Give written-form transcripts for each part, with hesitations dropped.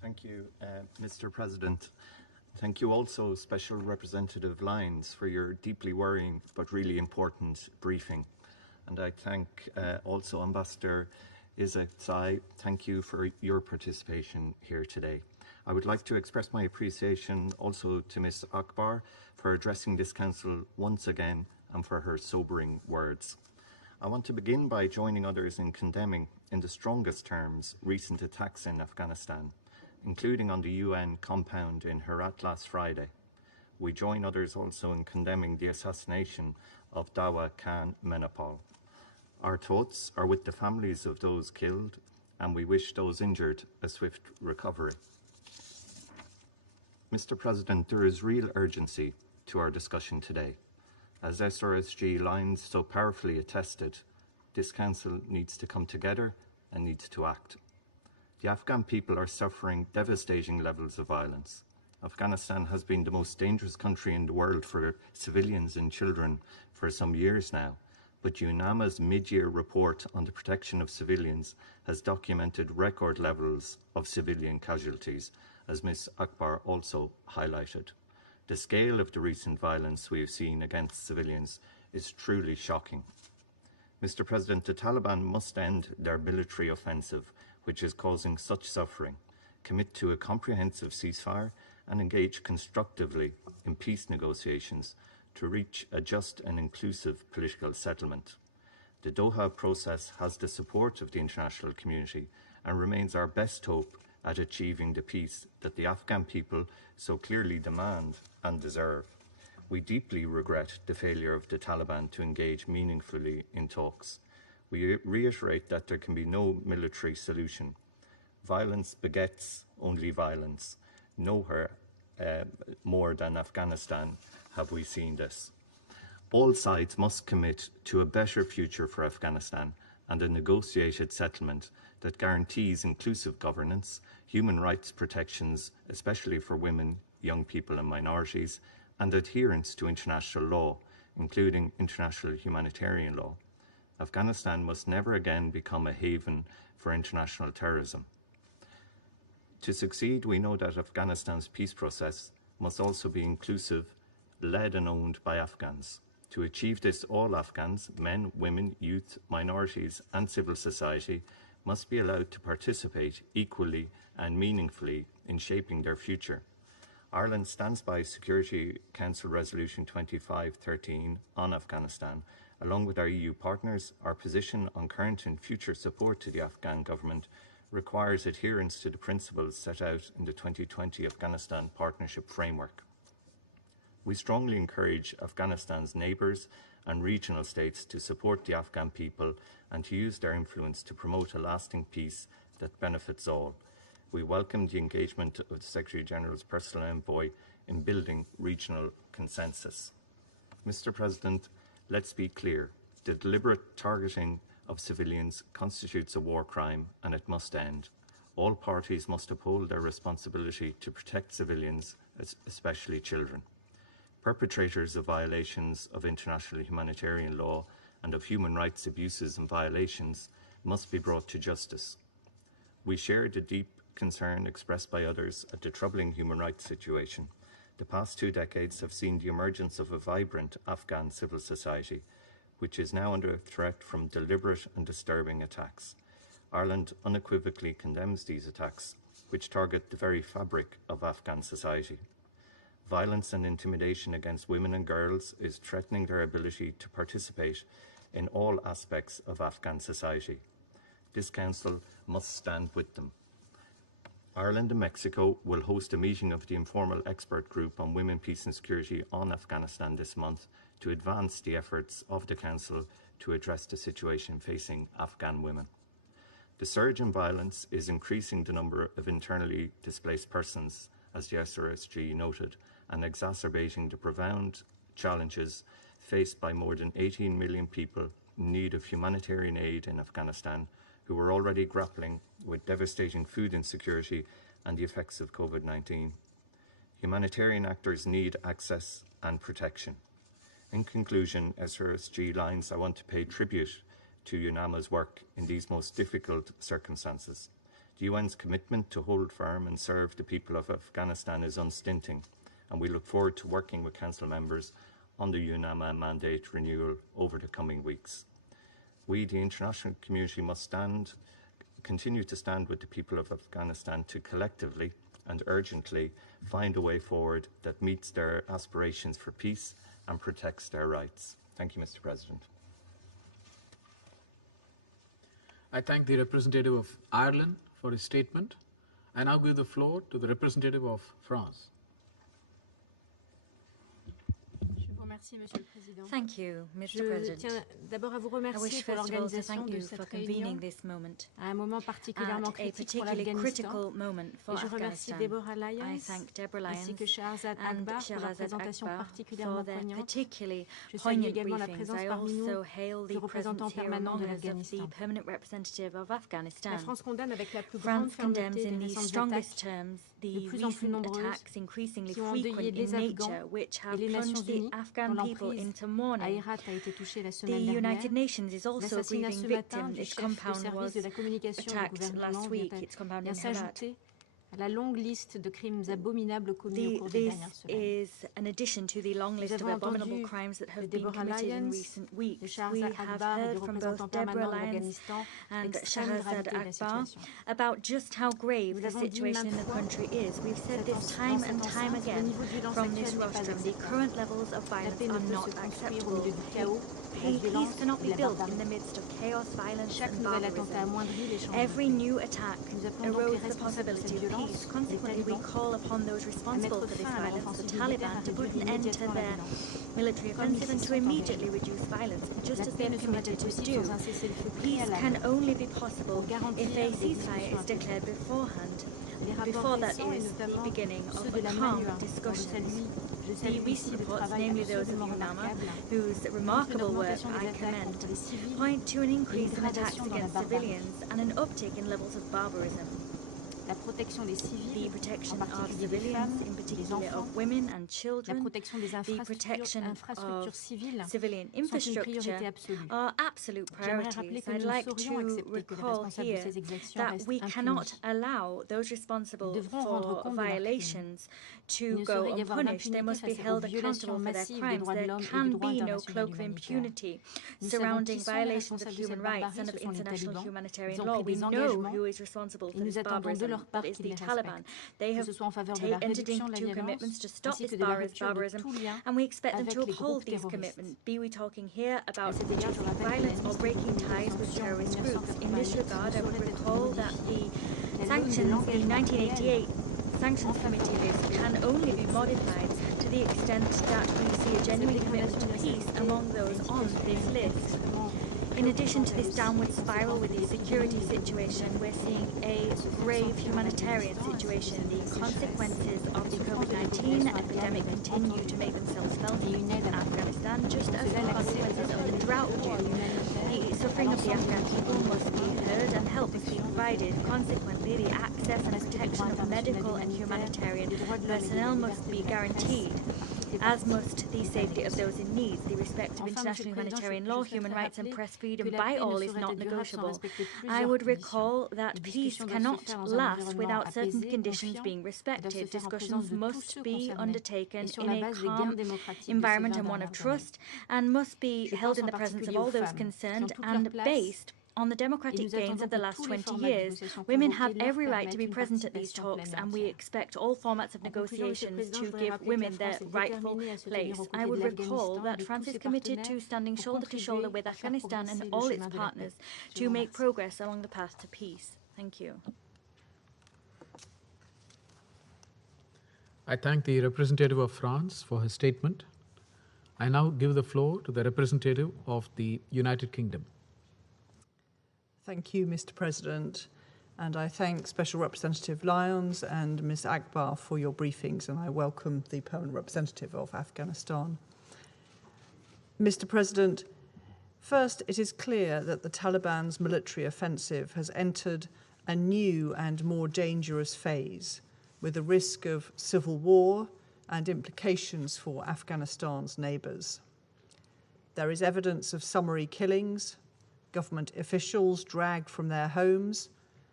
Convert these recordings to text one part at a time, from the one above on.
Thank you, Mr. President. Thank you also, Special Representative Lyons, for your deeply worrying but really important briefing. And I thank also Ambassador Izzat Zai. Thank you for your participation here today. I would like to express my appreciation also to Ms. Akbar for addressing this Council once again and for her sobering words. I want to begin by joining others in condemning, in the strongest terms, recent attacks in Afghanistan, including on the UN compound in Herat last Friday. We join others also in condemning the assassination of Dawa Khan Menopal. Our thoughts are with the families of those killed, and we wish those injured a swift recovery. Mr. President, there is real urgency to our discussion today. As SRSG Lyons so powerfully attested, this Council needs to come together and needs to act. The Afghan people are suffering devastating levels of violence. Afghanistan has been the most dangerous country in the world for civilians and children for some years now, but UNAMA's mid-year report on the protection of civilians has documented record levels of civilian casualties, as Ms. Akbar also highlighted. The scale of the recent violence we have seen against civilians is truly shocking. Mr. President, the Taliban must end their military offensive, which is causing such suffering, commit to a comprehensive ceasefire, and engage constructively in peace negotiations to reach a just and inclusive political settlement. The Doha process has the support of the international community and remains our best hope at achieving the peace that the Afghan people so clearly demand and deserve. We deeply regret the failure of the Taliban to engage meaningfully in talks. We reiterate that there can be no military solution. Violence begets only violence. Nowhere more than Afghanistan have we seen this. All sides must commit to a better future for Afghanistan and a negotiated settlement that guarantees inclusive governance, human rights protections, especially for women, young people and minorities, and adherence to international law, including international humanitarian law. Afghanistan must never again become a haven for international terrorism. To succeed, we know that Afghanistan's peace process must also be inclusive, led and owned by Afghans. To achieve this, all Afghans, men, women, youth, minorities and civil society must be allowed to participate equally and meaningfully in shaping their future. Ireland stands by Security Council Resolution 2513 on Afghanistan. Along with our EU partners, our position on current and future support to the Afghan government requires adherence to the principles set out in the 2020 Afghanistan Partnership Framework. We strongly encourage Afghanistan's neighbours and regional states to support the Afghan people and to use their influence to promote a lasting peace that benefits all. We welcome the engagement of the Secretary-General's personal envoy in building regional consensus. Mr. President, let's be clear. The deliberate targeting of civilians constitutes a war crime and it must end. All parties must uphold their responsibility to protect civilians, especially children. Perpetrators of violations of international humanitarian law and of human rights abuses and violations must be brought to justice. We share the deep concern expressed by others at the troubling human rights situation. The past 2 decades have seen the emergence of a vibrant Afghan civil society, which is now under threat from deliberate and disturbing attacks. Ireland unequivocally condemns these attacks, which target the very fabric of Afghan society. Violence and intimidation against women and girls is threatening their ability to participate in all aspects of Afghan society. This Council must stand with them. Ireland and Mexico will host a meeting of the informal expert group on women, peace and security on Afghanistan this month to advance the efforts of the Council to address the situation facing Afghan women. The surge in violence is increasing the number of internally displaced persons, as the SRSG noted, and exacerbating the profound challenges faced by more than 18 million people in need of humanitarian aid in Afghanistan, who are already grappling with devastating food insecurity and the effects of COVID-19. Humanitarian actors need access and protection. In conclusion, SRSG Lyons, I want to pay tribute to UNAMA's work in these most difficult circumstances. The UN's commitment to hold firm and serve the people of Afghanistan is unstinting, and we look forward to working with Council members on the UNAMA mandate renewal over the coming weeks. We, the international community, must continue to stand with the people of Afghanistan to collectively and urgently find a way forward that meets their aspirations for peace and protects their rights. Thank you, Mr. President. I thank the representative of Ireland for his statement. I now give the floor to the representative of France. Thank you, Mr. President. I wish first of all to thank you for convening this moment at a particularly critical moment for Afghanistan. I thank Deborah Lyons and Shahrazad Akbar for their particularly poignant briefings. I also hail the presence here among us of the permanent representative of Afghanistan. France condemns in the strongest terms the recent attacks, increasingly frequent in nature, which have plunged the Afghan people into mourning. The United Nations is also grieving victims. Its compound was attacked last week, its compound in Herat. This is an addition to the long list of abominable crimes that have been committed in recent weeks. We have heard from both Deborah Lyons and Shahrazad Akbar about just how grave the situation in the country is. We've said this time and time again from this rostrum. The current levels of violence are not acceptable. Peace cannot be built in the midst of chaos, violence and barbarism. Every new attack erodes the possibility of peace. Consequently, we call upon those responsible for this violence, the Taliban, to put an end to their military offensive and to immediately reduce violence, just as they have committed to do. Peace can only be possible if a ceasefire is declared beforehand. Before that is the beginning of the calm discussions. The recent reports, namely those of UNAMA, whose remarkable work I commend, point to an increase in attacks against civilians and an uptick in levels of barbarism. The protection of civilians, in particular of women and children, the protection of civilian infrastructure are absolute priorities. I'd like to recall here that we cannot allow those responsible for violations to go unpunished. They must be held accountable for their crimes. There can be no cloak of impunity surrounding violations of human rights and of international humanitarian law. We know who is responsible for this barbarism. That is the Taliban. They have entered into commitments to stop this barbarism, and we expect them to uphold these commitments. Be we talking here about reducing violence or breaking ties with terrorist groups. In this regard, I would recall that the sanctions, the 1988 Sanctions Committee list can only be modified to the extent that we see a genuine commitment to peace among those on this list. In addition to this downward spiral with the security situation, we're seeing a grave humanitarian situation. The consequences of the COVID-19 epidemic continue to make themselves felt in Afghanistan, just as the consequences of the drought do. The suffering of the Afghan people must be heard and help must be provided. Consequently, the access and protection of medical and humanitarian personnel must be guaranteed, as must the safety of those in need. The respect of international humanitarian law, human rights and press freedom by all is not negotiable. I would recall that peace cannot last without certain conditions being respected. Discussions must be undertaken in a calm environment and one of trust, and must be held in the presence of all those concerned and based on the democratic gains of the last 20 years. Women have every right to be present at these talks, and we expect all formats of negotiations to give women their rightful place. I would recall that France is committed to standing shoulder to shoulder with Afghanistan and all its partners to make progress along the path to peace. Thank you. I thank the representative of France for his statement. I now give the floor to the representative of the United Kingdom. Thank you, Mr. President, and I thank Special Representative Lyons and Ms. Akbar for your briefings, and I welcome the Permanent Representative of Afghanistan. Mr. President, first, it is clear that the Taliban's military offensive has entered a new and more dangerous phase, with the risk of civil war and implications for Afghanistan's neighbours. There is evidence of summary killings, government officials dragged from their homes,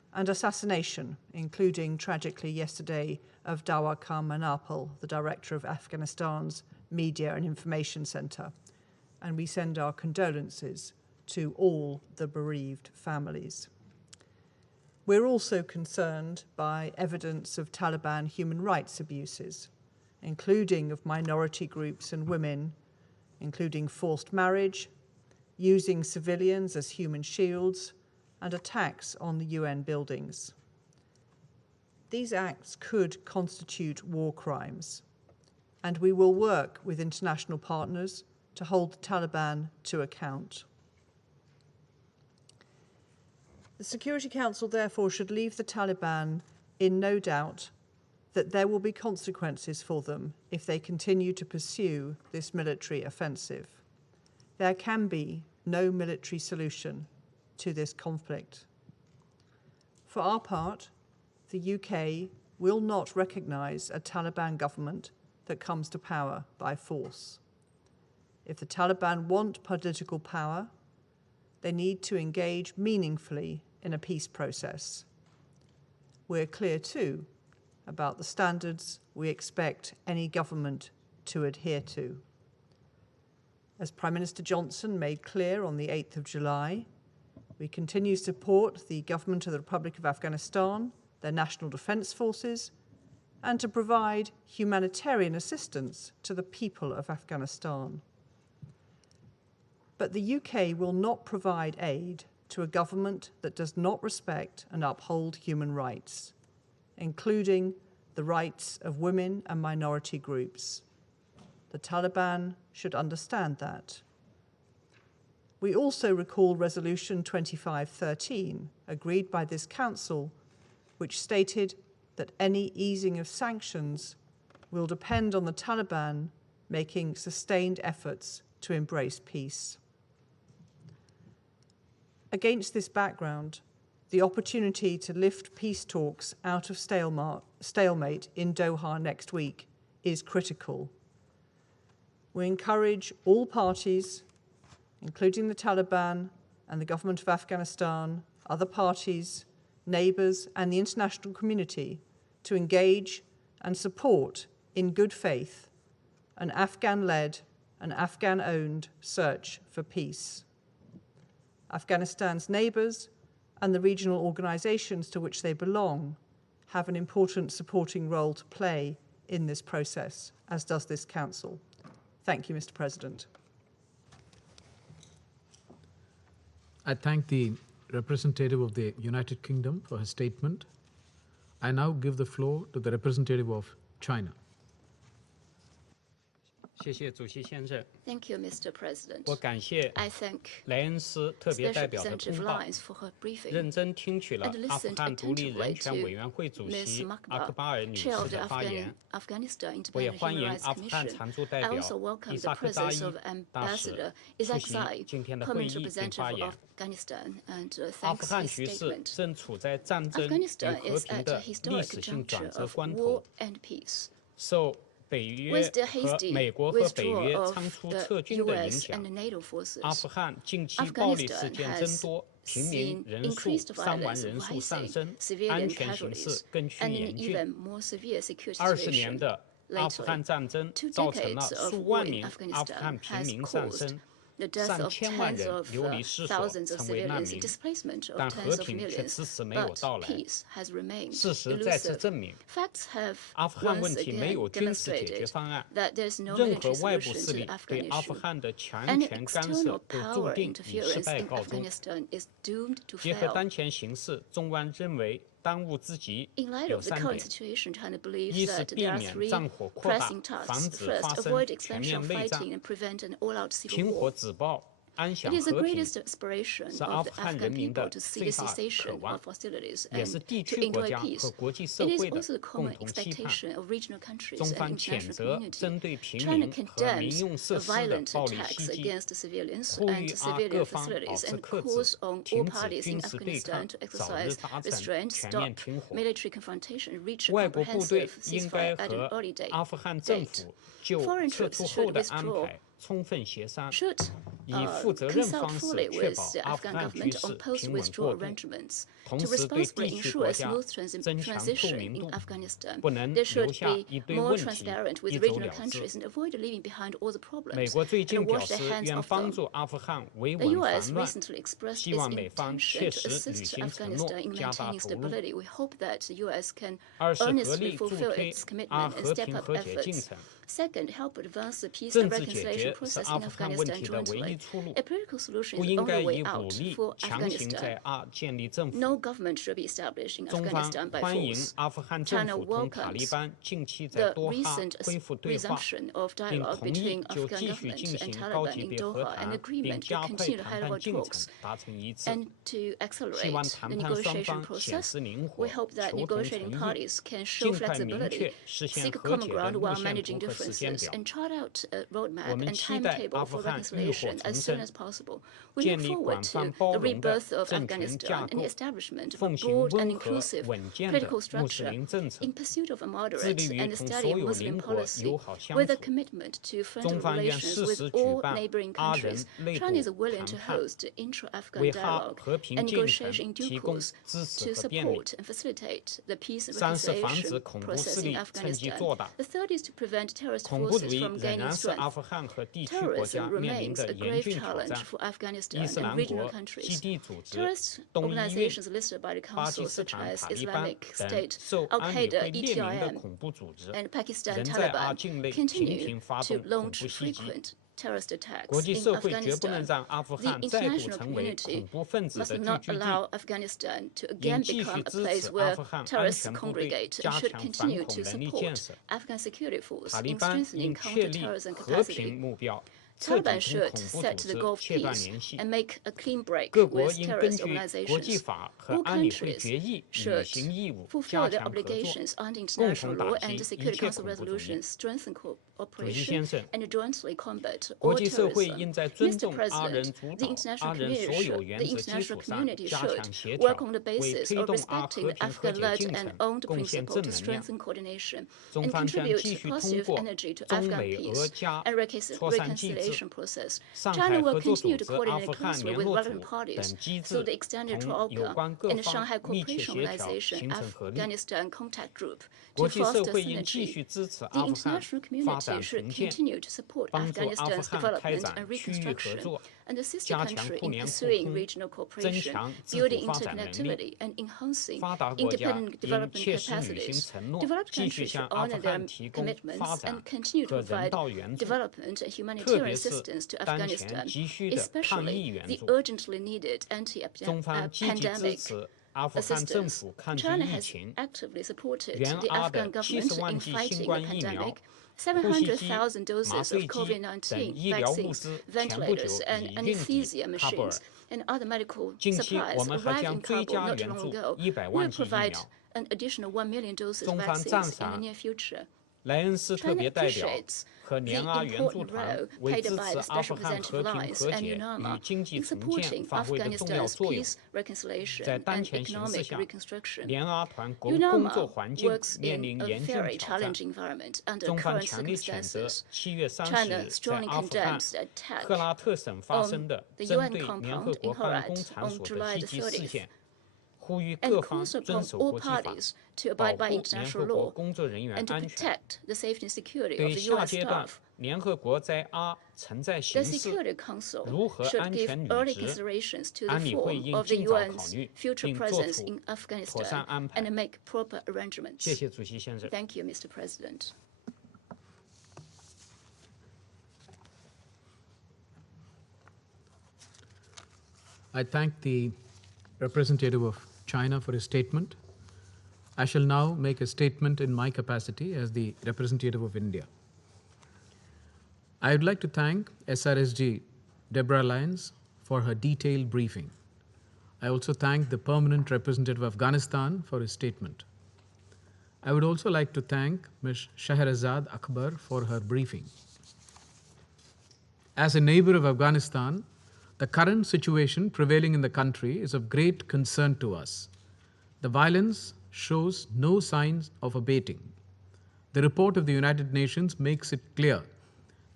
and assassination, including tragically yesterday of Dawa Khan Manapal, the director of Afghanistan's Media and Information Centre. And we send our condolences to all the bereaved families. We're also concerned by evidence of Taliban human rights abuses, including of minority groups and women, including forced marriage, using civilians as human shields, and attacks on the UN buildings. These acts could constitute war crimes, and we will work with international partners to hold the Taliban to account. The Security Council therefore should leave the Taliban in no doubt that there will be consequences for them if they continue to pursue this military offensive. There can be no military solution to this conflict. For our part, the UK will not recognise a Taliban government that comes to power by force. If the Taliban want political power, they need to engage meaningfully in a peace process. We're clear too about the standards we expect any government to adhere to. As Prime Minister Johnson made clear on the 8th of July, we continue to support the government of the Republic of Afghanistan, their national defence forces, and to provide humanitarian assistance to the people of Afghanistan. But the UK will not provide aid to a government that does not respect and uphold human rights, including the rights of women and minority groups. The Taliban should understand that. We also recall Resolution 2513, agreed by this Council, which stated that any easing of sanctions will depend on the Taliban making sustained efforts to embrace peace. Against this background, the opportunity to lift peace talks out of stalemate in Doha next week is critical. We encourage all parties, including the Taliban and the government of Afghanistan, other parties, neighbours, and the international community to engage and support in good faith an Afghan-led and Afghan-owned search for peace. Afghanistan's neighbours and the regional organisations to which they belong have an important supporting role to play in this process, as does this Council. Thank you, Mr. President. I thank the representative of the United Kingdom for his statement. I now give the floor to the representative of China. 谢谢主席先生。 Thank you, Mr. President. 我感谢 I thank 莱恩斯特别代 Special 表的 Representative 通报， Lyons for her briefing 认真听取了 and 阿富 listened 汗独立人 attentively 权 to 委员会主 Ms. 席阿克 Makbar, 巴尔女 Chair 士 of the 的发言。 Afghanistan 我也 Independent 欢 Human 迎 Rights 阿富汗 Commission. 常驻代 I 表 also welcome 伊 the 萨克扎 presence 伊 of 大 Ambassador 使出 Isaac 席 Sai, 今天的会 permanent 议并发 representative 言 of。Afghanistan, and 阿富 thanks 汗 his 局势 statement. 正处在战争与 Afghanistan 和 is 平 at 的 a 历 historic 史性 juncture 转折 of 关 war 头， and peace. 受北约 With the 和 hasty 美国和北约 withdrawal 仓 of 促 the 撤军的影 US 响， and NATO forces, 阿富汗近期暴力事 Afghanistan 件增 has 多，平民 seen 人数、 increased 伤亡 violence 人数上 rising, 升，安 civilian 全形势 casualties, 更趋 and an 严峻。 even more severe security 20年 situation. 的阿富汗 Lately, 战争 2造成了 decades of 数 war 万 in 名阿富汗 Afghanistan 平 has 民丧 caused 生， the death 上 of 千万 tens 人 of 流离失所， thousands of 成为难 civilians, 民。 displacement of 但和 tens of 平却 millions, 迟迟没有 but 到来。 peace has remained 事实再次 elusive. 证明， Facts have 阿富汗 once 问题没 again 有军事解决 demonstrated 方案， that there's no 任何 military 外部 solution 势 to 力 the 对 Afghan 阿富 issue. 汗的强 Any 权干 external 涉都注 power 定以失 interference 败 in 告终。 Afghanistan is doomed to 结合 fail. 当前形势，中方认为当务之急 In light 有 of the 3 current 点： situation, China 一 believes 是 that 避 there are 免 three 战火扩大， pressing 防 tasks. 止发 First, 生 avoid 全 expansion 面 of 内战。 fighting and prevent an all-out civil 停火 war. 止暴，安 It 享 is the 和平， greatest aspiration 是阿 of 富 the 汗 Afghan 人民 people 的 to see 最 the 大渴 cessation 望， of hostilities 也 and 是地 to 区国 enjoy 家和 peace. 国际社 It is 会的 also the 共 common 同期盼。 expectation of regional countries 中 and 方谴 international 责 community. 针对平 China 民和民 condemns 用设 the 施的 violent 暴力 attacks 袭击， against civilians 呼 and 吁各 civilian 方保 facilities 持 and 克制， calls on all 停止 parties 军 in 事对抗， Afghanistan to 早日 exercise 达成 restraint, 全 stop 面停火。 military confrontation, and reach a 外国部队 comprehensive 应该 ceasefire at an 和 early date. 阿富汗政府就 Foreign 撤 troops 出后 should 的安 withdraw 排充分协商。 Should consult fully with the Afghan government on post-withdrawal arrangements to responsibly ensure a smooth transition in Afghanistan. They should be more transparent with regional countries and avoid leaving behind all the problems and wash their hands off them. The U.S. recently expressed its intention to assist Afghanistan in maintaining stability. We hope that the U.S. can earnestly fulfill its commitment and step up efforts. Second, help advance the peace and reconciliation process in Afghanistan jointly. A political solution is the only way out for Afghanistan. No government should be established in Afghanistan by force. China welcomes the recent resumption of dialogue between Afghan government and Taliban in Doha, an agreement to continue high-level talks and to accelerate the negotiation process. We hope that negotiating parties can show flexibility, seek common ground while managing differences, and chart out a roadmap and timetable for reconciliation as soon as possible. We look forward to the rebirth of Afghanistan and the establishment of a broad and inclusive political structure in pursuit of a moderate and steady Muslim policy with a commitment to friendly relations with all neighboring countries. China is willing to host intra-Afghan dialogue and negotiation in due course to support and facilitate the peace and reconciliation process in Afghanistan. The third is to prevent terrorist forces from gaining strength. Terrorism remains a grave challenge for Afghanistan and regional countries. Terrorist organizations listed by the Council, such as Islamic State, Al-Qaeda, ETIM, and Pakistan Taliban, continue to launch frequent terrorist attacks in Afghanistan. The international community must not allow Afghanistan to again become a place where terrorists congregate and should continue to support Afghan security force in strengthening counter-terrorism capacity. Taliban should set the goal of peace and make a clean break with terrorist organizations. All countries should fulfill their obligations under international law and the Security Council resolutions, strengthen cooperation, and jointly combat all terrorism. Mr. President, the international community should work on the basis of respecting the Afghan-led and owned principle to strengthen coordination and contribute positive energy to Afghan peace and reconciliation process. China will continue to coordinate closely with relevant parties through the extended Troika and the Shanghai Cooperation Organization Afghanistan Contact Group to foster synergy. The international community should continue to support Afghanistan's development and reconstruction and assist the country in pursuing regional cooperation, building interconnectivity, and enhancing independent development capacities. Developed countries should honor their commitments and continue to provide development and humanitarian assistance to Afghanistan, especially the urgently needed anti-pandemic assistance. China has actively supported the Afghan government in fighting the pandemic. 700,000 doses of COVID-19 vaccines, ventilators, and anesthesia machines, and other medical supplies arrived in Kabul not too long ago. We will provide an additional 1 million doses of vaccines in the near future. China appreciates the important role played by the Special Representative Lyons and UNAMA in supporting Afghanistan's peace, reconciliation, and economic reconstruction. UNAMA works in a very challenging environment under current circumstances. China strongly condemns the attack on the UN compound in Herat on July the 30th. And calls upon all parties to abide by international law and to protect the safety and security of the UN staff. The Security Council should give early considerations to the form of the UN's future presence in Afghanistan and make proper arrangements. Thank you, Mr. President. I thank the representative of China for his statement. I shall now make a statement in my capacity as the representative of India. I would like to thank SRSG Deborah Lyons for her detailed briefing. I also thank the permanent representative of Afghanistan for his statement. I would also like to thank Ms. Shahrazad Akbar for her briefing. As a neighbor of Afghanistan, the current situation prevailing in the country is of great concern to us. The violence shows no signs of abating. The report of the United Nations makes it clear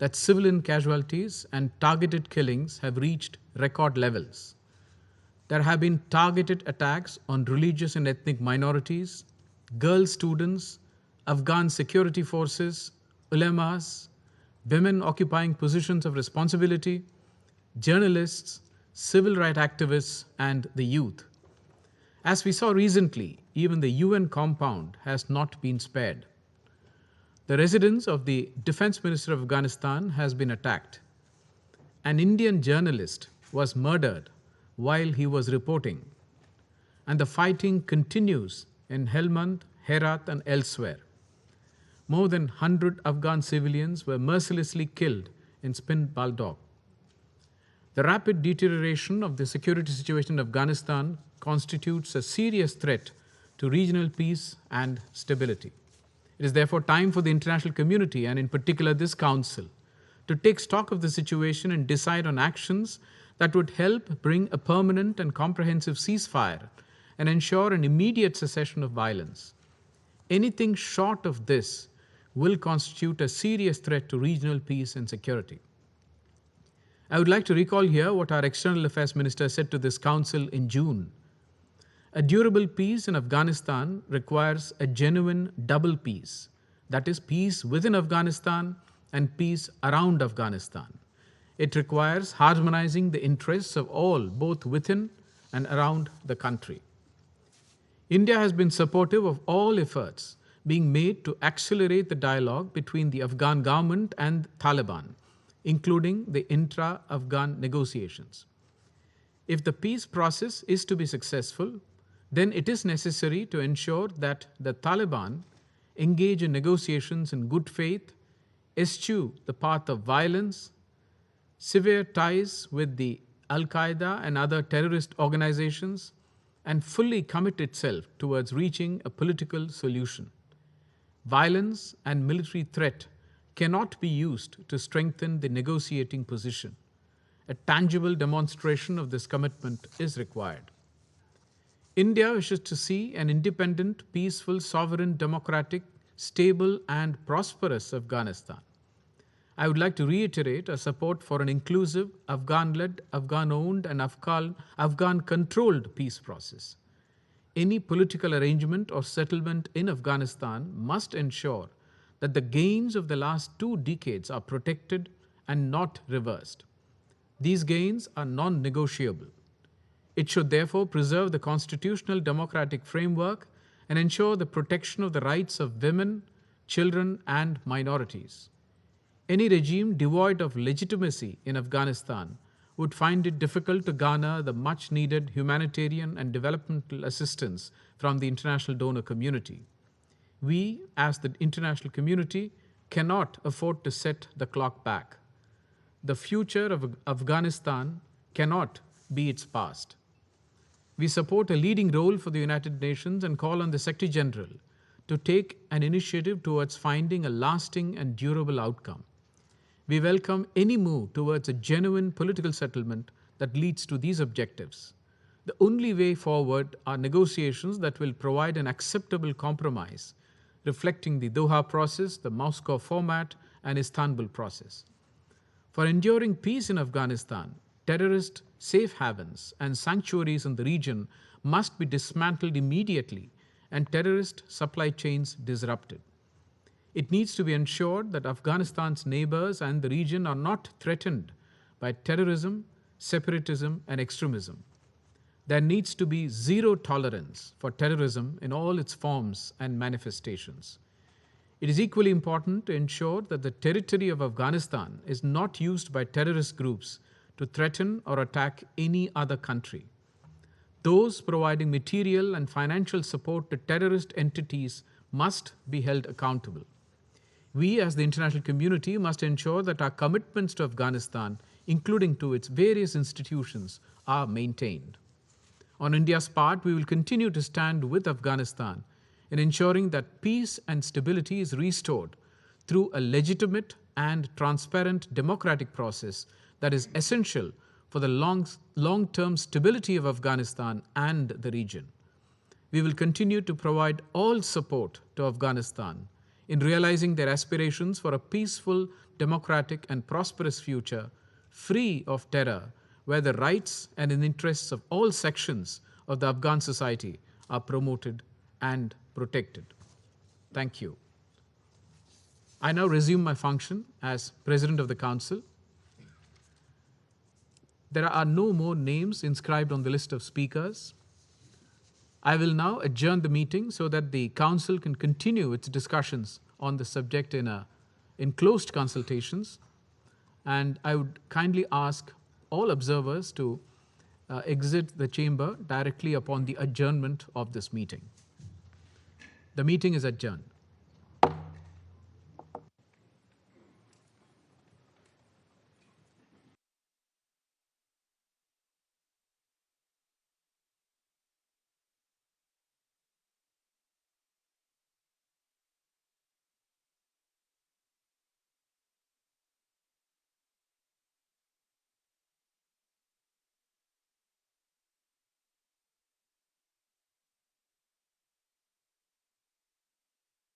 that civilian casualties and targeted killings have reached record levels. There have been targeted attacks on religious and ethnic minorities, girl students, Afghan security forces, ulemas, women occupying positions of responsibility, journalists, civil rights activists, and the youth. As we saw recently, even the UN compound has not been spared. The residence of the Defense Minister of Afghanistan has been attacked. An Indian journalist was murdered while he was reporting, and the fighting continues in Helmand, Herat, and elsewhere. More than 100 Afghan civilians were mercilessly killed in Spin Baldog. The rapid deterioration of the security situation in Afghanistan constitutes a serious threat to regional peace and stability. It is therefore time for the international community, and in particular this Council, to take stock of the situation and decide on actions that would help bring a permanent and comprehensive ceasefire and ensure an immediate cessation of violence. Anything short of this will constitute a serious threat to regional peace and security. I would like to recall here what our External Affairs Minister said to this Council in June. A durable peace in Afghanistan requires a genuine double peace, that is, peace within Afghanistan and peace around Afghanistan. It requires harmonizing the interests of all, both within and around the country. India has been supportive of all efforts being made to accelerate the dialogue between the Afghan government and Taliban, including the intra-Afghan negotiations. If the peace process is to be successful, then it is necessary to ensure that the Taliban engage in negotiations in good faith, eschew the path of violence, sever ties with the Al-Qaeda and other terrorist organizations, and fully commit itself towards reaching a political solution. Violence and military threat cannot be used to strengthen the negotiating position. A tangible demonstration of this commitment is required. India wishes to see an independent, peaceful, sovereign, democratic, stable, and prosperous Afghanistan. I would like to reiterate our support for an inclusive, Afghan-led, Afghan-owned, and Afghan-controlled peace process. Any political arrangement or settlement in Afghanistan must ensure that the gains of the last 2 decades are protected and not reversed. These gains are non-negotiable. It should therefore preserve the constitutional democratic framework and ensure the protection of the rights of women, children, and minorities. Any regime devoid of legitimacy in Afghanistan would find it difficult to garner the much-needed humanitarian and developmental assistance from the international donor community. We, as the international community, cannot afford to set the clock back. The future of Afghanistan cannot be its past. We support a leading role for the United Nations and call on the Secretary General to take an initiative towards finding a lasting and durable outcome. We welcome any move towards a genuine political settlement that leads to these objectives. The only way forward are negotiations that will provide an acceptable compromise, reflecting the Doha process, the Moscow format, and Istanbul process. For enduring peace in Afghanistan, terrorist safe havens and sanctuaries in the region must be dismantled immediately and terrorist supply chains disrupted. It needs to be ensured that Afghanistan's neighbors and the region are not threatened by terrorism, separatism, and extremism. There needs to be zero tolerance for terrorism in all its forms and manifestations. It is equally important to ensure that the territory of Afghanistan is not used by terrorist groups to threaten or attack any other country. Those providing material and financial support to terrorist entities must be held accountable. We, as the international community, must ensure that our commitments to Afghanistan, including to its various institutions, are maintained. On India's part, we will continue to stand with Afghanistan in ensuring that peace and stability is restored through a legitimate and transparent democratic process that is essential for the long-term stability of Afghanistan and the region. We will continue to provide all support to Afghanistan in realizing their aspirations for a peaceful, democratic, and prosperous future, free of terror, where the rights and in interests of all sections of the Afghan society are promoted and protected. Thank you. I now resume my function as President of the Council. There are no more names inscribed on the list of speakers. I will now adjourn the meeting so that the Council can continue its discussions on the subject in closed consultations. And I would kindly ask all observers to exit the chamber directly upon the adjournment of this meeting. The meeting is adjourned.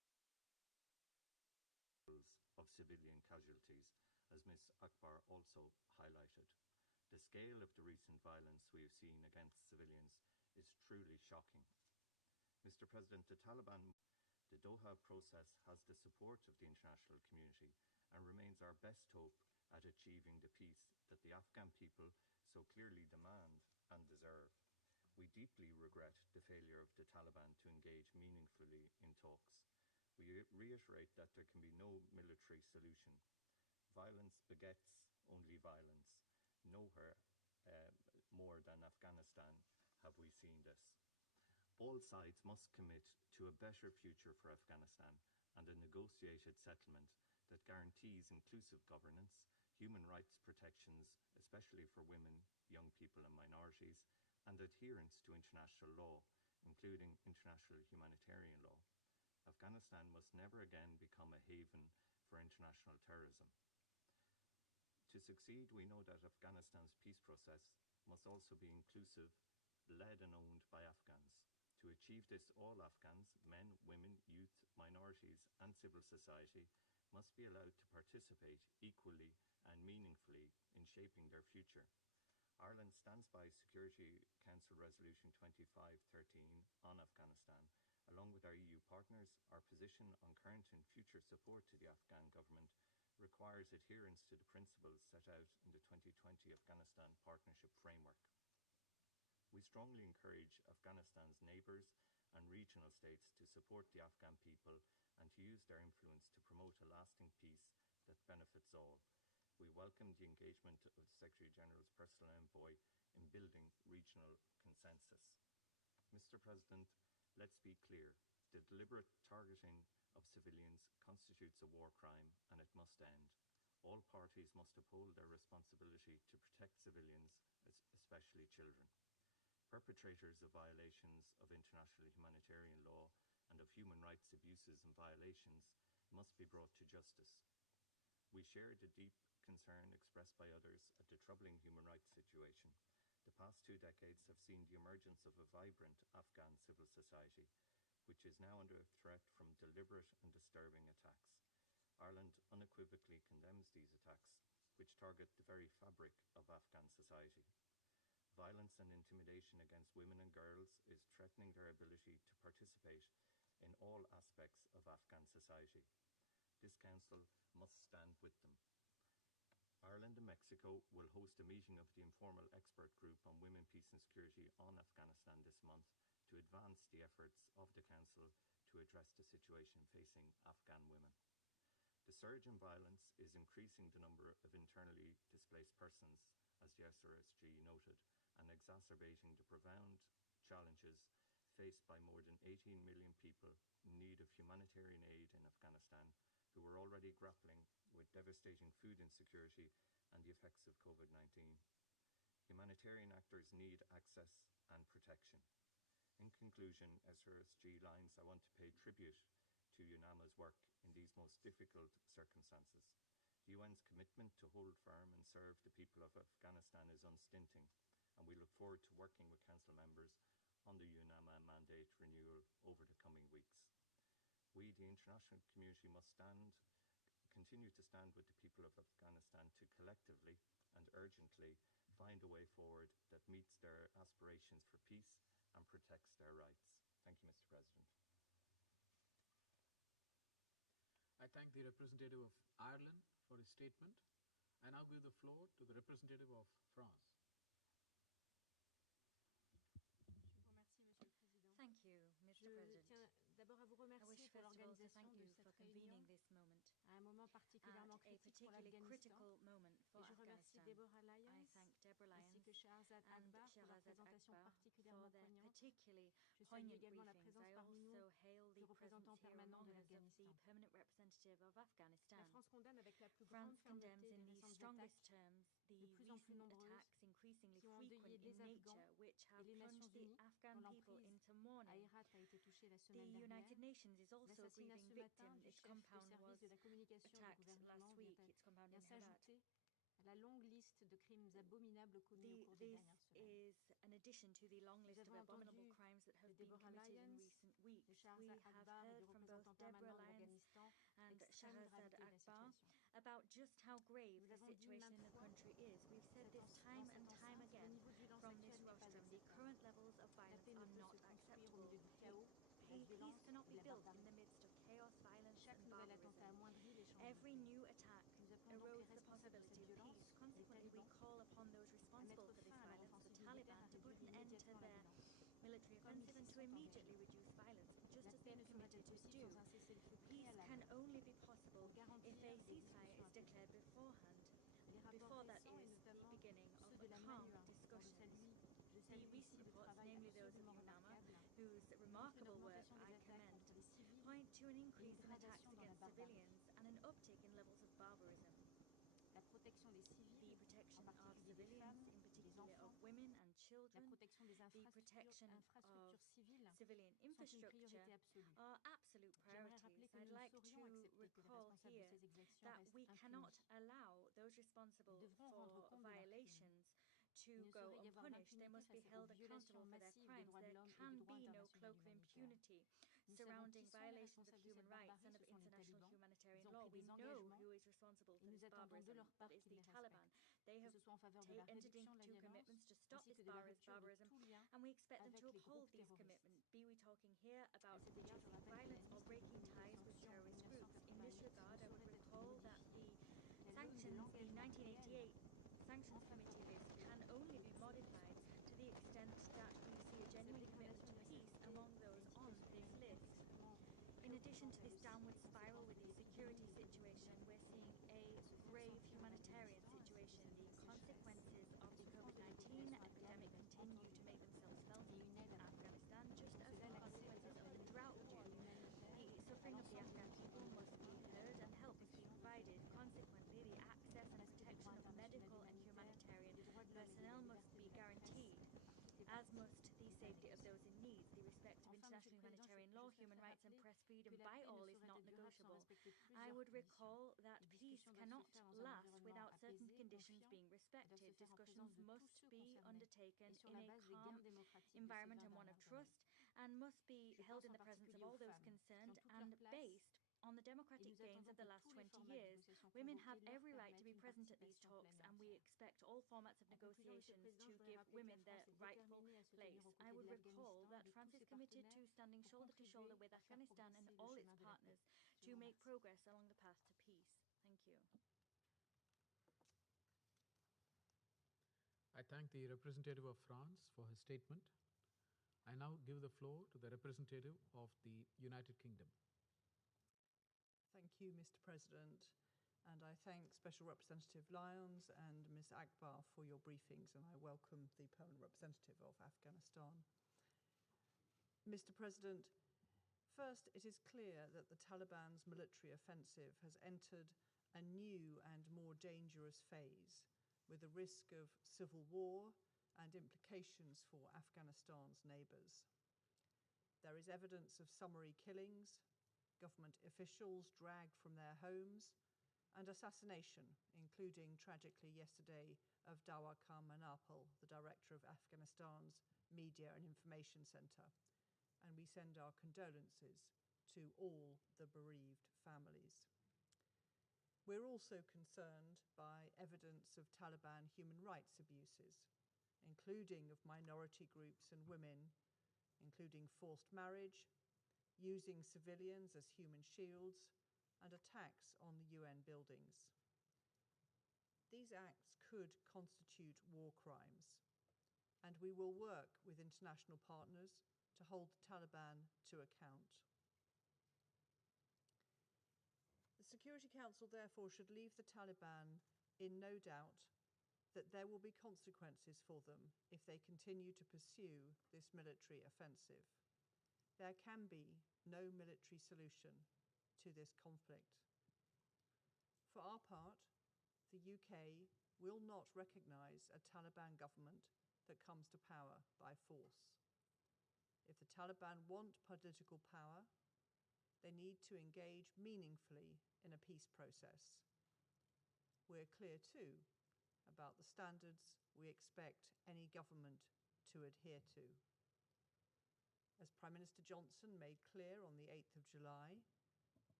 civilian casualties, as Ms. Akbar also highlighted. The scale of the recent violence we have seen against civilians is truly shocking. Mr. President, the Doha process has the support of the international community and remains our best hope at achieving the peace that the Afghan people so clearly demand and deserve. We deeply regret the failure of the Taliban to engage meaningfully in talks. We reiterate that there can be no military solution. Violence begets only violence. Nowhere more than Afghanistan have we seen this. All sides must commit to a better future for Afghanistan and a negotiated settlement that guarantees inclusive governance, human rights protections, especially for women, young people and minorities, and adherence to international law, including international humanitarian law. Afghanistan must never again become a haven for international terrorism. To succeed, we know that Afghanistan's peace process must also be inclusive, led and owned by Afghans. To achieve this, all Afghans, men, women, youth, minorities and civil society must be allowed to participate equally and meaningfully in shaping their future. Ireland stands by Security Council Resolution 2513 on Afghanistan. Along with our EU partners, our position on current and future support to the Afghan government requires adherence to the principles set out in the 2020 Afghanistan Partnership Framework. We strongly encourage Afghanistan's neighbours and regional states to support the Afghan people and to use their influence to promote a lasting peace that benefits all. We welcome the engagement of the Secretary-General's personal envoy in building regional consensus. Mr. President, let's be clear. The deliberate targeting of civilians constitutes a war crime and it must end. All parties must uphold their responsibility to protect civilians, especially children. Perpetrators of violations of international humanitarian law and of human rights abuses and violations must be brought to justice. We share the deep concern expressed by others at the troubling human rights situation. The past 2 decades have seen the emergence of a vibrant Afghan civil society, which is now under threat from deliberate and disturbing attacks. Ireland unequivocally condemns these attacks, which target the very fabric of Afghan society. Violence and intimidation against women and girls is threatening their ability to participate in all aspects of Afghan society. This Council must stand with them. Ireland and Mexico will host a meeting of the informal expert group on women, peace and security on Afghanistan this month to advance the efforts of the Council to address the situation facing Afghan women. The surge in violence is increasing the number of internally displaced persons, as the SRSG noted, and exacerbating the profound challenges faced by more than 18 million people in need of humanitarian aid in Afghanistan, who were already grappling with devastating food insecurity and the effects of COVID-19. Humanitarian actors need access and protection. In conclusion, SRSG Lines, I want to pay tribute to UNAMA's work in these most difficult circumstances. The UN's commitment to hold firm and serve the people of Afghanistan is unstinting, and we look forward to working with Council members on the UNAMA mandate renewal over the coming weeks. We, the international community, must continue to stand with the people of Afghanistan to collectively and urgently find a way forward that meets their aspirations for peace and protects their rights. Thank you, Mr. President. I thank the representative of Ireland for his statement. I now give the floor to the representative of France. Thank you, Mr. President. I wish first of all to thank you for convening this moment at a particularly critical moment for Afghanistan. I thank Deborah Lyons and Shahrazad Akbar for their particularly poignant briefings. I also hail the presence here among us of the permanent representative of Afghanistan. France condemns in the strongest terms the recent attacks, increasingly frequent in nature, which have plunged the Afghan people into mourning. The United Nations is also a grieving victim. Its compound was attacked last week, its compound in Herat. La longue liste de crimes abominables commis au cours des dernières semaines. This is an addition to the long list of abominable crimes that have been committed in recent weeks. We have heard from both Deborah Lyons and Shahrazad Akbar about just how grave the situation in the country is. We've said this time and time again from this rostrum. The current levels of violence are not acceptable. Peace cannot be built in the midst of chaos, violence, and barbarism. Every new attack erodes the possibility of peace. Consequently, we call upon those responsible for this violence, the Taliban, to put an end to their military offensive and to immediately reduce violence, just as they've committed to do. Peace can only be possible if a ceasefire is declared beforehand. Before that is the beginning of calm discussions. The recent reports, namely those of UNAMA, whose remarkable work I commend, point to an increase in attacks against civilians and an uptick in levels of barbarism. The protection of civilians, in particular of women and children, the protection of civilian infrastructure are absolute priorities. I'd like to recall here that we cannot allow those responsible for violations to go unpunished. They must be held accountable for their crimes. There can be no cloak of impunity surrounding violations of human rights and of international humanitarian law. We know who is responsible for this barbarism. That is the Taliban. They have entered into commitments to stop this barbarism, and we expect them to uphold these commitments. Be we talking here about reducing violence or breaking ties with terrorist groups. In this regard, I would recall that the sanctions, the 1988 Sanctions Committee list can only be modified to the extent that we see a genuine commitment to peace among those on this list. In addition to this downward spiral with the security situation, we're seeing a grave humanitarian situation. The consequences of the COVID-19 epidemic continue to make themselves felt in Afghanistan, just as the consequences of the drought do. The suffering of the Afghan people must be heard and help must be provided. Consequently, the access and protection of medical and humanitarian personnel must be guaranteed, as must the safety of those in need. The respect of international humanitarian law, human rights and press freedom by all is not negotiable. I would recall that peace cannot last without certain conditions being respected. Discussions must be undertaken in a calm environment and one of trust, and must be held in the presence of all those concerned and based on the democratic gains of the last 20 years. Women have every right to be present at these talks, and we expect all formats of negotiations to give women their rightful place. I would recall that France is committed to standing shoulder to shoulder with Afghanistan and all its partners to make progress along the path to peace. Thank you. I thank the representative of France for his statement. I now give the floor to the representative of the United Kingdom. Thank you, Mr. President, and I thank Special Representative Lyons and Ms. Akbar for your briefings, and I welcome the Permanent Representative of Afghanistan. Mr. President, first, it is clear that the Taliban's military offensive has entered a new and more dangerous phase, with the risk of civil war and implications for Afghanistan's neighbours. There is evidence of summary killings, government officials dragged from their homes, and assassination, including tragically yesterday of Dawa Khan Manapal, the director of Afghanistan's Media and Information Centre. And we send our condolences to all the bereaved families. We're also concerned by evidence of Taliban human rights abuses, including of minority groups and women, including forced marriage, using civilians as human shields, and attacks on the UN buildings. These acts could constitute war crimes, and we will work with international partners to hold the Taliban to account. The Security Council therefore should leave the Taliban in no doubt that there will be consequences for them if they continue to pursue this military offensive. There can be no military solution to this conflict. For our part, the UK will not recognise a Taliban government that comes to power by force. If the Taliban want political power, they need to engage meaningfully in a peace process. We're clear too about the standards we expect any government to adhere to. As Prime Minister Johnson made clear on the 8th of July,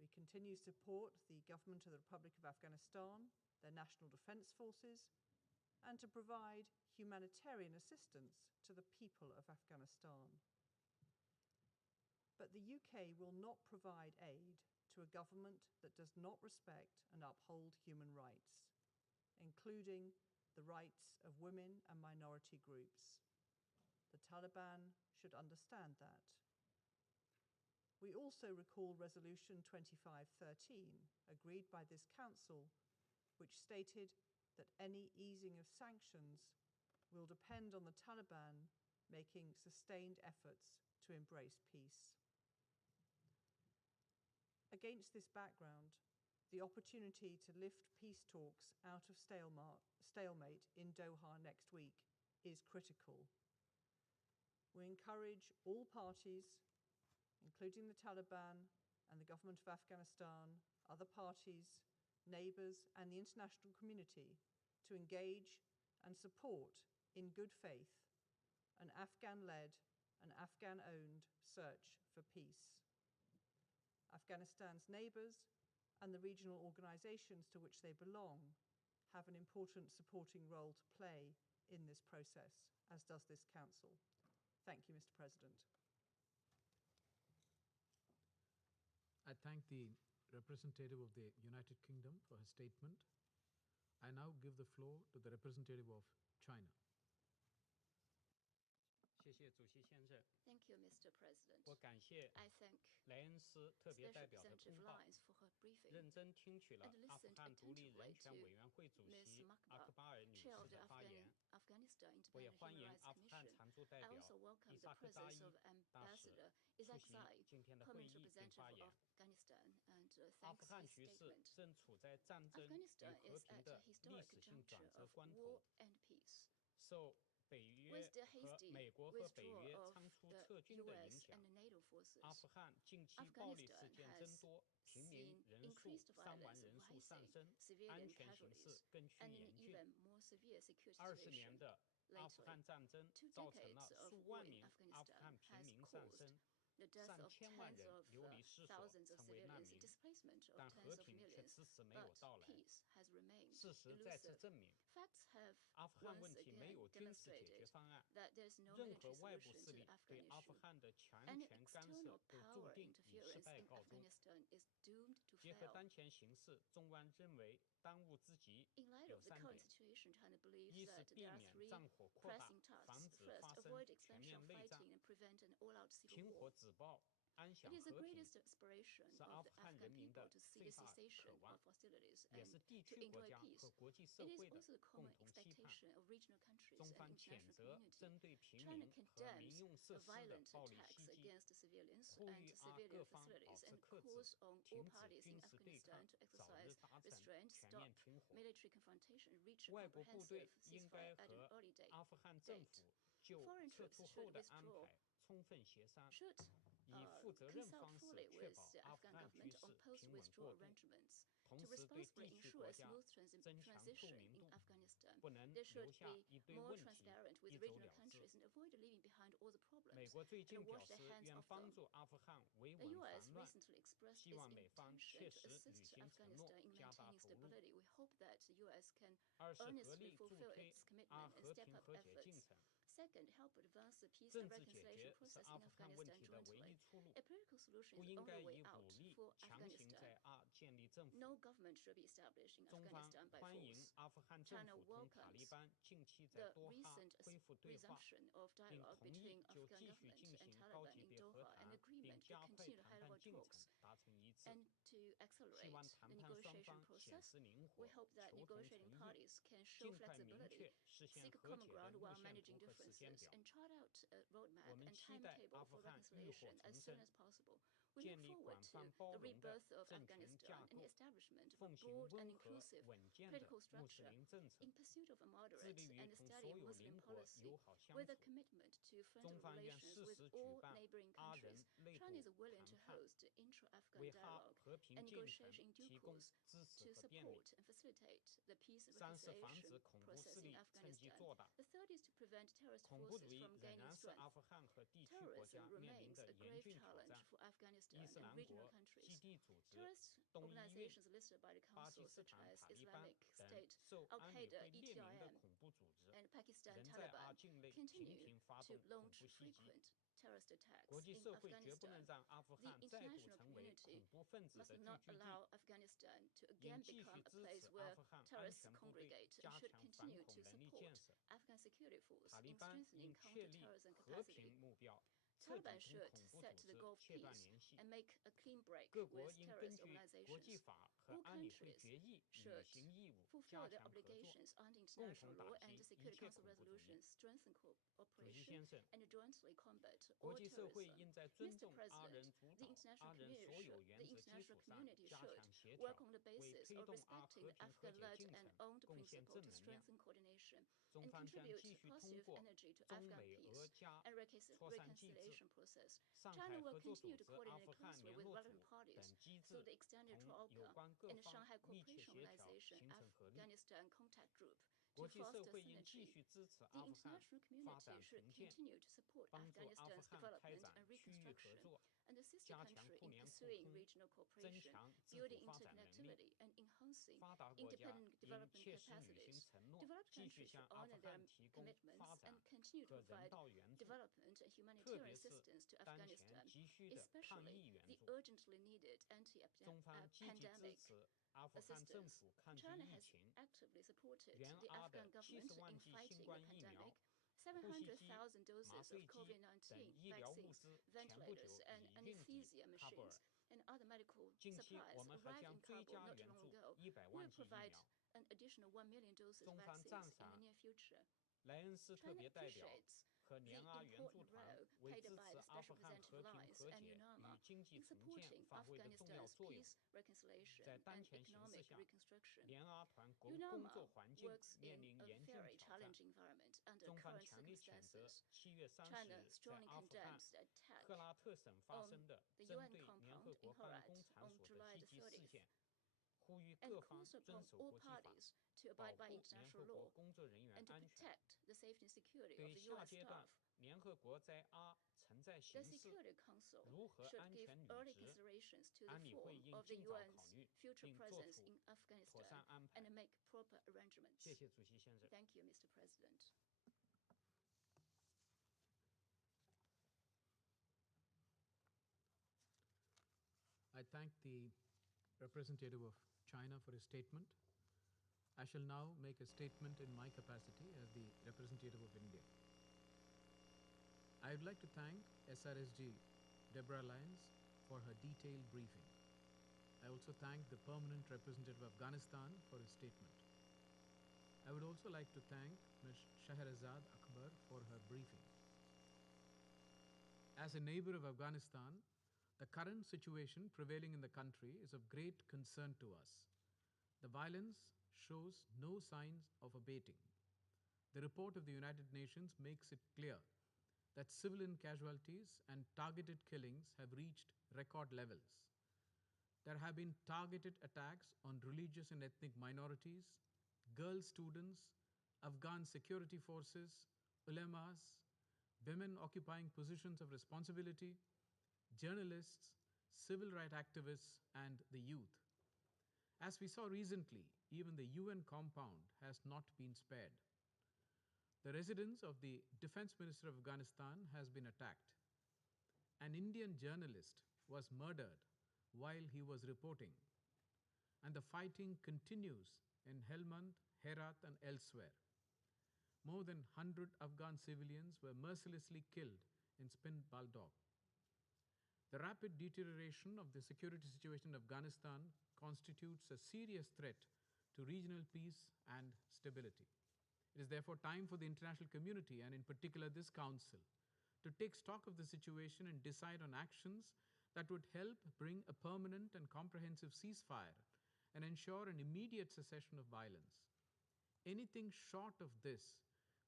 We continue to support the government of the Republic of Afghanistan, their national defence forces, and to provide humanitarian assistance to the people of Afghanistan. But the UK will not provide aid to a government that does not respect and uphold human rights, including the rights of women and minority groups. The Taliban should understand that. We also recall Resolution 2513, agreed by this Council, which stated that any easing of sanctions will depend on the Taliban making sustained efforts to embrace peace. Against this background, the opportunity to lift peace talks out of stalemate in Doha next week is critical. We encourage all parties, including the Taliban and the government of Afghanistan, other parties, neighbours, and the international community to engage and support in good faith an Afghan-led and Afghan-owned search for peace. Afghanistan's neighbours and the regional organisations to which they belong have an important supporting role to play in this process, as does this Council. Thank you, Mr. President. I thank the representative of the United Kingdom for her statement. I now give the floor to the representative of China. 谢谢主席先生。 Thank you, Mr. President. 我感谢 I thank 莱恩斯特别 Special 代表的 Representative 通报， Lyons for her briefing 认真听取了 and 阿富 listened 汗独立人 attentively 权 to 委员会主 Ms. 席阿克 Makbar, 巴尔女 Chair 士 of the 的发言。 Afghanistan 我也 Independent 欢 Human 迎 Rights 阿富汗 Commission. 常驻代 I 表 also welcome 伊 the 萨克扎 presence 伊 of 大使 Ambassador 出 Isaac 席 Zai, 今天的会 permanent 议并 representative 发 of 言。 Afghanistan, and 阿富 thanks 汗 his 局势 statement. 正处在战争与 Afghanistan 和 is 平 at a 的历 historic 史性 juncture 转折 of 关 war 头， and peace. 受北约 With the 和 hasty 美国和北约 withdrawal 仓 of 促 the 撤军的影 US 响， and NATO forces, 阿富汗近期暴力事 Afghanistan 件增 has 多，平民 seen 人数、 increased 伤亡 violence, 人数上 rising 升，安 civilian 全形势 casualties, 更趋 and an 严峻。 even more severe security 20年 situation. 的阿富汗 Lately, 战争 2造成了 decades of 数 war 万 in 名阿富汗 Afghanistan 平 has 民丧 caused 生， the death 上 of 千万 tens 人 of 流离失所， thousands of 成为难 civilians, 民。 displacement of 但和 tens of 平却 millions, 迟迟没有 but 到来。 peace has remained 事实再次 elusive. 证明， Facts have 阿富汗 once 问题没 again 有军事解决 demonstrated 方案， that there's no 任何 military 外部 solution 势 to 力 the 对 Afghan 阿富 issue. 汗的全 Any 权干 external 涉都注 power 定以失 interference 败 in 告终。 Afghanistan is doomed to 结合 fail. 当前形势，中方认为当务之急 In light 有 of the 3 current 点： situation, China 一 believes 是 that 避 there are 免 three 战火扩大， pressing 防 tasks. 止 First, 发生 avoid 全 expansion 面 of 内战， fighting and prevent an all-out civil 停火 war. 止暴，安 It 享 is the 和平， greatest aspiration 是 of 阿 the 富汗 Afghan 人民 people 的 to see 最 the 大渴 cessation 望， of hostilities 国 也是地 to 区国 enjoy 家 peace. 和国际 It 社 is 会的 also the 共 common 同期盼。 expectation of regional countries 中 and 方谴 international 责 community. 针对平 China 民和民 condemns 用设施的 violent 暴力 attacks 袭击， against civilians 呼 and 吁 civilian 各方保 facilities 持 and 克制， calls on all 停止 parties 军 in 事对抗 Afghanistan to，早日 exercise 达成 restraint, 全面 stop 停火。 military confrontation, and reach a 外国部队 comprehensive 应该 ceasefire at an 和 early 阿富汗政府就 Foreign 撤 troops 出 should 后的安 withdraw 排充分协商， should 以负责任 consult 方式 fully 确 with 保 the 阿富 Afghan 汗局 government 势 on 平稳 post-withdrawal 过渡， arrangements. 同 To 时对 responsibly 地区 ensure 国 a 家 smooth 增强透 transition 明 in 度， Afghanistan, 不能 there 留 should 下 be 一堆 more 问题 transparent 一 with 走 regional 了之。 countries and avoid leaving behind all the 美 problems 国最 and 近表 wash their 示 hands 愿 of 帮 them. 助阿富汗维 The 稳 US 烦乱， recently expressed 希 its 望美方切 intention to 实履 assist 行承诺， Afghanistan in 加大 maintaining 投入。 stability. We hope that the US can 二是合 earnestly 力助 fulfill 推 its 阿 commitment and 和 step 平 up 和解进 efforts. 程。 Second, help advance the peace 政 and 治解 reconciliation 决是 process 阿 in 富汗问 Afghanistan 题的唯一 jointly. 出路， A political solution 不 is the 应该 only way 以武 out 力 for 强行在 Afghanistan. 建立政府。 No government should be established in 中方 Afghanistan by 欢迎 force. 阿富汗政 China 府同塔利 welcomes 班近期在 the 多哈 recent 恢复对话， resumption of 并 dialogue 同意 between 就 Afghan 继续 government 进 and 行高 Taliban 级 in 别和 Doha, an 谈，并 agreement to 加快 continue the 谈 high-level 判进程 talks 达成一致。 and to 希望 accelerate 谈 the 判双 negotiation 方显 process. 示灵 We 活， hope that 求同 negotiating 存异， parties can show 尽快明 flexibility, 确实现 seek a 和 common 解的 ground 路 while 线 managing 图和时间 differences 表。 and chart out a 我 roadmap 们 and 期待 timetable 阿富 for 汗浴火 reconciliation 重 as soon 生， as possible. We 建 look 立 forward 广 to 泛包 the 容的 rebirth of 政权架 Afghanistan and the 构， establishment of a 奉行 broad and 温和 inclusive 稳健的 political 穆斯 structure 林政策， in pursuit of a 致 moderate 力于 and 同 steady 所有 Muslim 邻国 policy 友好相 with a 处。 commitment to 中 friendly relations with all neighboring countries, China is willing to host intra-Afghan dialogue and negotiation in due course to support and facilitate the peace reconciliation process in Afghanistan. The third is to prevent terrorist forces from gaining strength. Terrorism remains a grave challenge for Afghanistan and regional countries. Terrorist organizations listed by the Council, such as Islamic State, Al-Qaeda, ETIM, and Pakistan Taliban, continue to launch frequent terrorist attacks in Afghanistan. The international community must not allow Afghanistan to again become a place where terrorists congregate and should continue to support Afghan security force in strengthening counter-terrorism capacity. Taliban should set the goal of peace and make a clean break with terrorist organizations. All countries should fulfill their obligations under international law and the Security Council resolutions, strengthen cooperation, and jointly combat all terrorism. Mr. President, the international community should work on the basis of respecting the Afghan-led and owned principle to strengthen coordination and contribute positive energy to Afghan peace and reconciliation process. China will continue to coordinate closely with relevant parties through the extended Troika and the Shanghai Cooperation Organization Afghanistan Contact Group to foster synergy. The international community should continue to support Afghanistan's development and reconstruction and assist the country in pursuing regional cooperation, building interconnectivity, and enhancing independent development capacities. Developed countries should honor their commitments and continue to provide development and humanitarian assistance to Afghanistan, especially the urgently needed anti-pandemic assistance. China has actively supported the Afghan government in fighting the pandemic. 700,000 doses of COVID-19 vaccines, ventilators, and anesthesia machines, and other medical supplies arrived in Kabul not too long ago. We will provide an additional 1 million doses of vaccines in the near future. China appreciates the important role played by the Special Representative Alliance and UNAMA in supporting Afghanistan's peace, reconciliation, and economic reconstruction. UNAMA works in a very challenging environment under current circumstances. China strongly condemns the attack on the UN compound in Herat on July the 30th. And calls upon all parties to abide by international law and to protect the safety and security of the UN staff. The Security Council should give early considerations to the form of the UN's future presence in Afghanistan and make proper arrangements. Thank you, Mr. President. I thank the representative of China for his statement. I shall now make a statement in my capacity as the representative of India. I would like to thank SRSG Deborah Lyons for her detailed briefing. I also thank the permanent representative of Afghanistan for his statement. I would also like to thank Ms. Shahrazad Akbar for her briefing. As a neighbor of Afghanistan, the current situation prevailing in the country is of great concern to us. The violence shows no signs of abating. The report of the United Nations makes it clear that civilian casualties and targeted killings have reached record levels. There have been targeted attacks on religious and ethnic minorities, girl students, Afghan security forces, ulemas, women occupying positions of responsibility, journalists, civil rights activists, and the youth. As we saw recently, even the UN compound has not been spared. The residence of the Defense Minister of Afghanistan has been attacked. An Indian journalist was murdered while he was reporting. And the fighting continues in Helmand, Herat, and elsewhere. More than 100 Afghan civilians were mercilessly killed in Spin Baldog. The rapid deterioration of the security situation in Afghanistan constitutes a serious threat to regional peace and stability. It is therefore time for the international community, and in particular this Council, to take stock of the situation and decide on actions that would help bring a permanent and comprehensive ceasefire and ensure an immediate cessation of violence. Anything short of this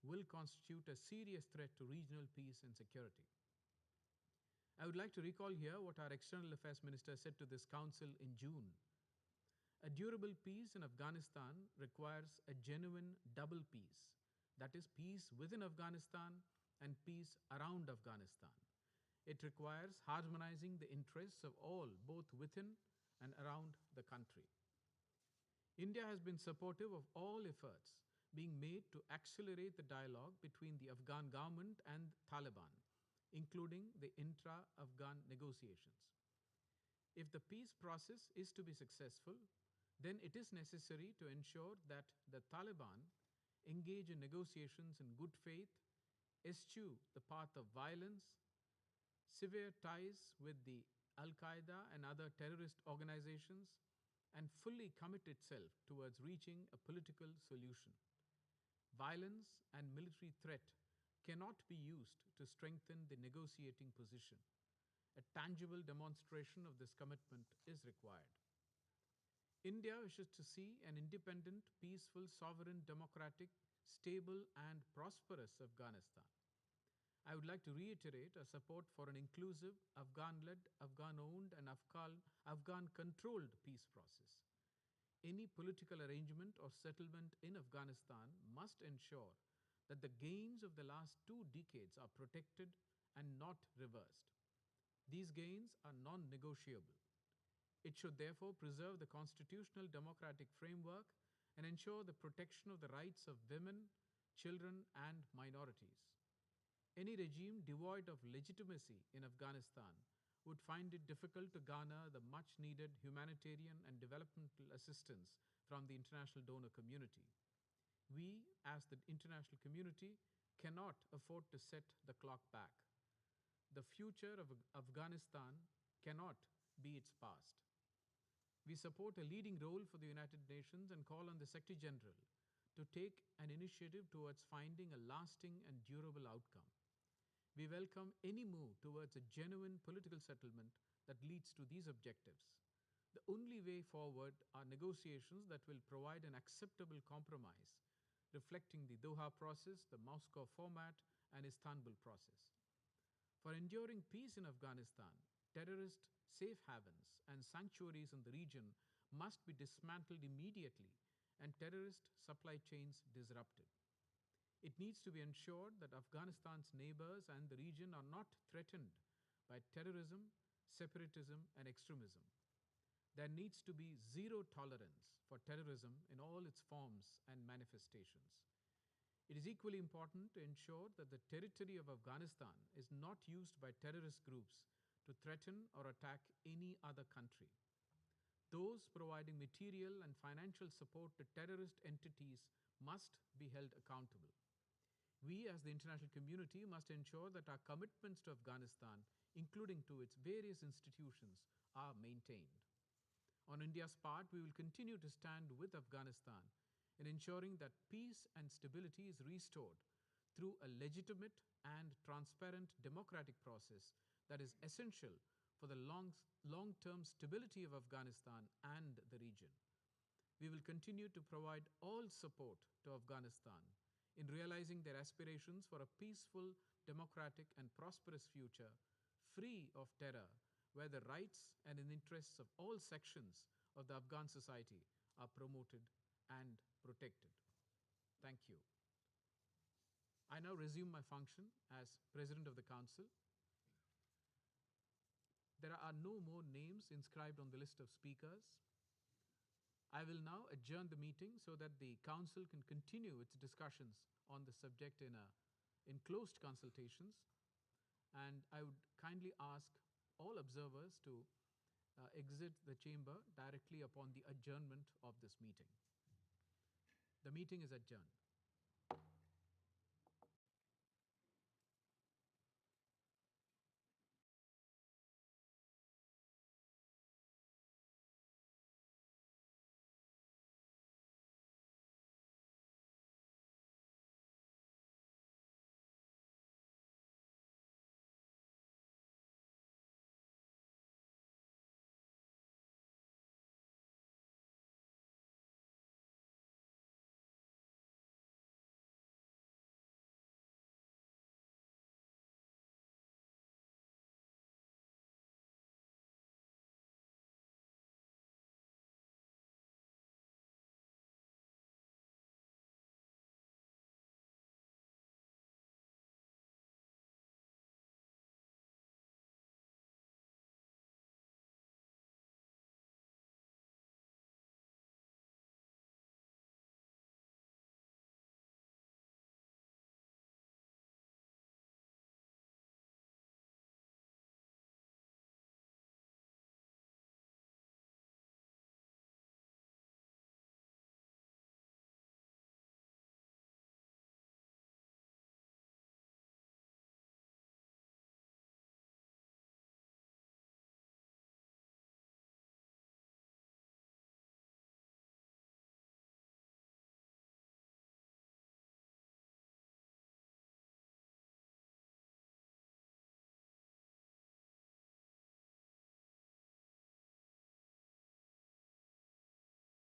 will constitute a serious threat to regional peace and security. I would like to recall here what our External Affairs Minister said to this Council in June. A durable peace in Afghanistan requires a genuine double peace, that is, peace within Afghanistan and peace around Afghanistan. It requires harmonizing the interests of all, both within and around the country. India has been supportive of all efforts being made to accelerate the dialogue between the Afghan government and Taliban, including the intra-Afghan negotiations. If the peace process is to be successful, then it is necessary to ensure that the Taliban engage in negotiations in good faith, eschew the path of violence, sever ties with the Al-Qaeda and other terrorist organizations, and fully commit itself towards reaching a political solution. Violence and military threat cannot be used to strengthen the negotiating position. A tangible demonstration of this commitment is required. India wishes to see an independent, peaceful, sovereign, democratic, stable, and prosperous Afghanistan. I would like to reiterate our support for an inclusive, Afghan-led, Afghan-owned, and Afghan-controlled peace process. Any political arrangement or settlement in Afghanistan must ensure that the gains of the last 2 decades are protected and not reversed. These gains are non-negotiable. It should therefore preserve the constitutional democratic framework and ensure the protection of the rights of women, children, and minorities. Any regime devoid of legitimacy in Afghanistan would find it difficult to garner the much-needed humanitarian and developmental assistance from the international donor community. We, as the international community, cannot afford to set the clock back. The future of Afghanistan cannot be its past. We support a leading role for the United Nations and call on the Secretary General to take an initiative towards finding a lasting and durable outcome. We welcome any move towards a genuine political settlement that leads to these objectives. The only way forward are negotiations that will provide an acceptable compromise, reflecting the Doha process, the Moscow format, and Istanbul process. For enduring peace in Afghanistan, terrorist safe havens and sanctuaries in the region must be dismantled immediately and terrorist supply chains disrupted. It needs to be ensured that Afghanistan's neighbors and the region are not threatened by terrorism, separatism, and extremism. There needs to be zero tolerance for terrorism in all its forms and manifestations. It is equally important to ensure that the territory of Afghanistan is not used by terrorist groups to threaten or attack any other country. Those providing material and financial support to terrorist entities must be held accountable. We, as the international community, must ensure that our commitments to Afghanistan, including to its various institutions, are maintained. On India's part, we will continue to stand with Afghanistan in ensuring that peace and stability is restored through a legitimate and transparent democratic process that is essential for the long-term stability of Afghanistan and the region. We will continue to provide all support to Afghanistan in realizing their aspirations for a peaceful, democratic, and prosperous future, free of terror, where the rights and in interests of all sections of the Afghan society are promoted and protected. Thank you. I now resume my function as President of the Council. There are no more names inscribed on the list of speakers. I will now adjourn the meeting so that the Council can continue its discussions on the subject in closed consultations. And I would kindly ask all observers to exit the chamber directly upon the adjournment of this meeting. The meeting is adjourned.